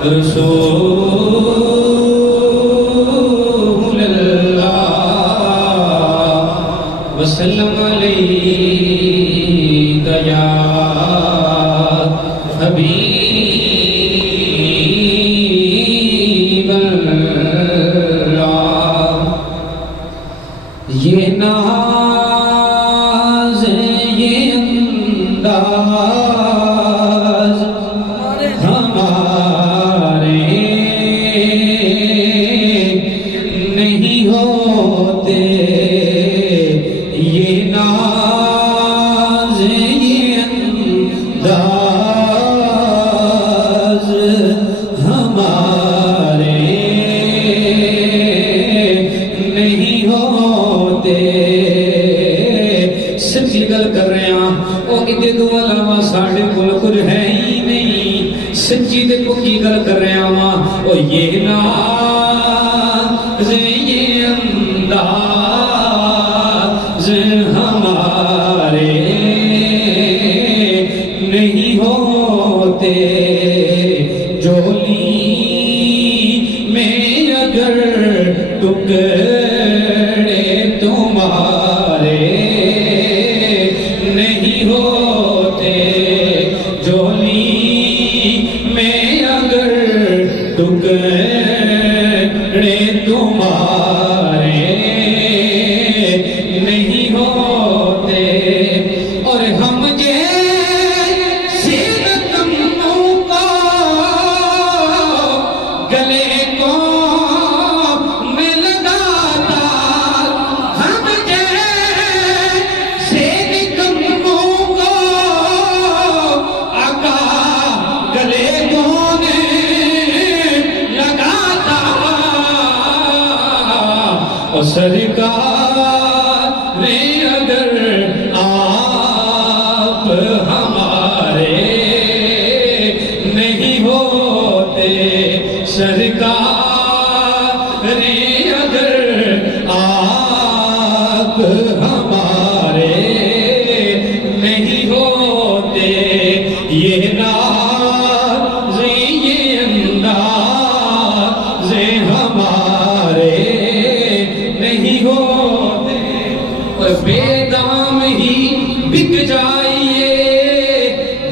رسول اللہ وسلم علیک یا حبیب اللہ یہ ناز یہ انداز ہمارے نہیں ہوتے یہ ناز یہ انداز ہمارے نہیں ہوتے سچی گل کر رہے ہیں وہ ادھے دو علاوہ ساڑھے کل کچھ ہے ہی نہیں سچی دے کو کی گل کر رہے ہیں وہ یہ ناز یہ انداز ہمارے نہیں ہوتے جولی میں اگر ٹکڑے تمہارے نہیں ہوتے جولی میں اگر ٹکڑے تمہارے نہیں ہوتے اور ہم جیسے رقموں کو گلے کو میں لگاتا ہم جیسے رقموں کو آقا گلے کو لگاتا اور سرکار اگر آپ ہمارے نہیں ہوتے سرکار اگر آپ ہمارے نہیں ہوتے یہ ناز یہ انداز ہمارے نہیں ہوتے اور بے دام ہی بک جائیے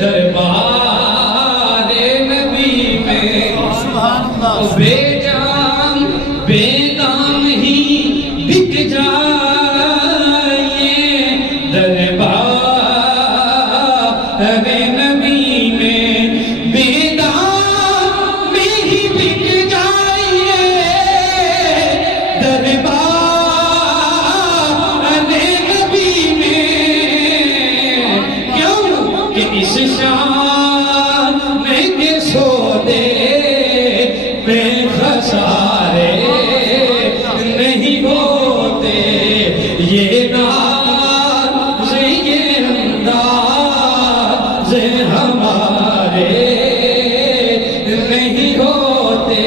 دربار نبی میں بے جان بے دام ہی بک جائیے دربار نبی میں بے دام ہی بک جائیے دربار نبی میں کیوں کہ اس شان میں کے سودے بے خسارے نہیں ہوتے یہ ناز یہ انداز ہمارے نہیں ہوتے